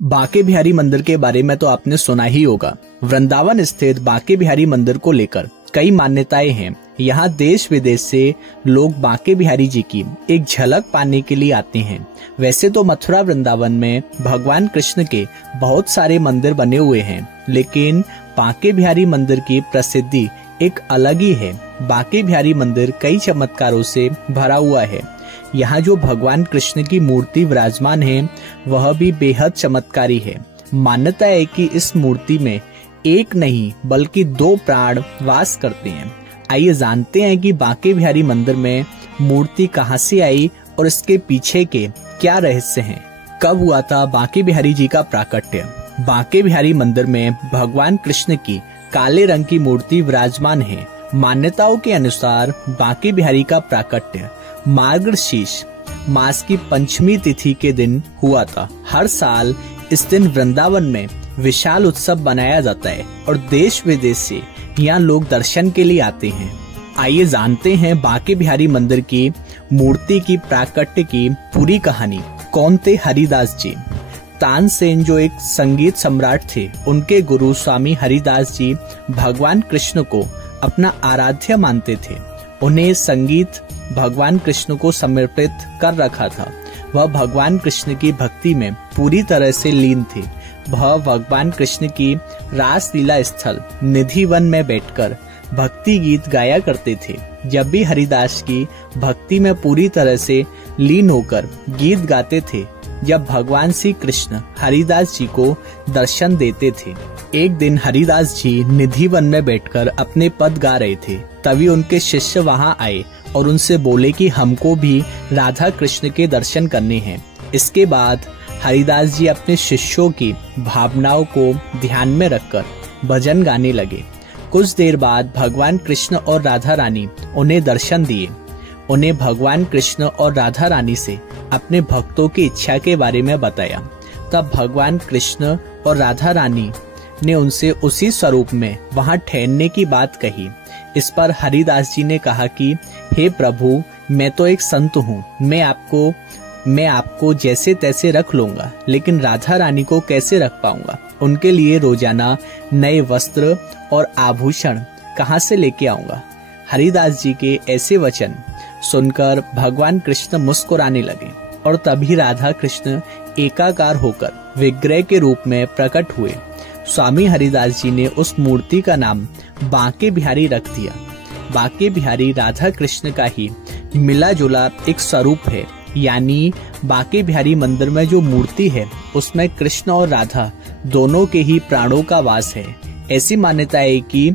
बांके बिहारी मंदिर के बारे में तो आपने सुना ही होगा। वृंदावन स्थित बांके बिहारी मंदिर को लेकर कई मान्यताएं हैं। यहाँ देश विदेश से लोग बांके बिहारी जी की एक झलक पाने के लिए आते हैं। वैसे तो मथुरा वृंदावन में भगवान कृष्ण के बहुत सारे मंदिर बने हुए हैं, लेकिन बांके बिहारी मंदिर की प्रसिद्धि एक अलग ही है। बांके बिहारी मंदिर कई चमत्कारों से भरा हुआ है। यहाँ जो भगवान कृष्ण की मूर्ति विराजमान है वह भी बेहद चमत्कारी है। मान्यता है कि इस मूर्ति में एक नहीं बल्कि 2 प्राण वास करते हैं। आइए जानते हैं कि बांके बिहारी मंदिर में मूर्ति कहाँ से आई और इसके पीछे के क्या रहस्य हैं। कब हुआ था बांके बिहारी जी का प्राकट्य? बांके बिहारी मंदिर में भगवान कृष्ण की काले रंग की मूर्ति विराजमान है। मान्यताओं के अनुसार बांके बिहारी का प्राकट्य मार्गशीर्ष मास की पंचमी तिथि के दिन हुआ था। हर साल इस दिन वृंदावन में विशाल उत्सव बनाया जाता है और देश विदेश से यहाँ लोग दर्शन के लिए आते हैं। आइए जानते हैं बांके बिहारी मंदिर की मूर्ति की प्राकट्य की पूरी कहानी। कौन थे हरिदास जी? तानसेन जो एक संगीत सम्राट थे, उनके गुरु स्वामी हरिदास जी भगवान कृष्ण को अपना आराध्य मानते थे। उन्हें संगीत भगवान कृष्ण को समर्पित कर रखा था। वह भगवान कृष्ण की भक्ति में पूरी तरह से लीन थे। वह भगवान कृष्ण की रासलीला स्थल निधिवन में बैठकर भक्ति गीत गाया करते थे। जब भी हरिदास की भक्ति में पूरी तरह से लीन होकर गीत गाते थे, जब भगवान श्री कृष्ण हरिदास जी को दर्शन देते थे। एक दिन हरिदास जी निधिवन में बैठकर अपने पद गा रहे थे। तभी उनके शिष्य वहां आए और उनसे बोले कि हमको भी राधा कृष्ण के दर्शन करने हैं। इसके बाद हरिदास जी अपने शिष्यों की भावनाओं को ध्यान में रखकर भजन गाने लगे। कुछ देर बाद भगवान कृष्ण और राधा रानी उन्हें दर्शन दिए। उन्हें भगवान कृष्ण और राधा रानी से अपने भक्तों की इच्छा के बारे में बताया। तब भगवान कृष्ण और राधा रानी ने उनसे उसी स्वरूप में वहां ठहरने की बात कही। इस पर हरिदास जी ने कहा कि हे प्रभु, मैं तो एक संत हूँ, मैं आपको जैसे तैसे रख लूंगा, लेकिन राधा रानी को कैसे रख पाऊंगा? उनके लिए रोजाना नए वस्त्र और आभूषण कहाँ से लेके आऊंगा? हरिदास जी के ऐसे वचन सुनकर भगवान कृष्ण मुस्कुराने लगे और तभी राधा कृष्ण एकाकार होकर विग्रह के रूप में प्रकट हुए। स्वामी हरिदास जी ने उस मूर्ति का नाम बांके बिहारी रख दिया। बांके बिहारी राधा कृष्ण का ही मिला जुला एक स्वरूप है। यानी बांके बिहारी मंदिर में जो मूर्ति है उसमें कृष्ण और राधा दोनों के ही प्राणों का वास है। ऐसी मान्यता है कि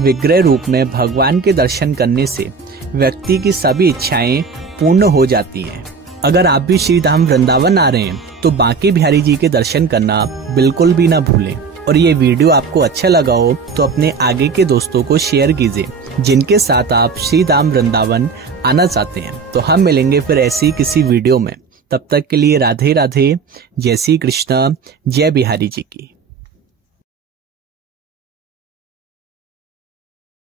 विग्रह रूप में भगवान के दर्शन करने से व्यक्ति की सभी इच्छाएं पूर्ण हो जाती हैं। अगर आप भी श्री धाम वृंदावन आ रहे हैं तो बांके बिहारी जी के दर्शन करना बिल्कुल भी ना भूलें। और ये वीडियो आपको अच्छा लगा हो तो अपने आगे के दोस्तों को शेयर कीजिए जिनके साथ आप श्री धाम वृंदावन आना चाहते हैं। तो हम मिलेंगे फिर ऐसी किसी वीडियो में। तब तक के लिए राधे राधे, जय श्री कृष्ण, जय बिहारी जी की।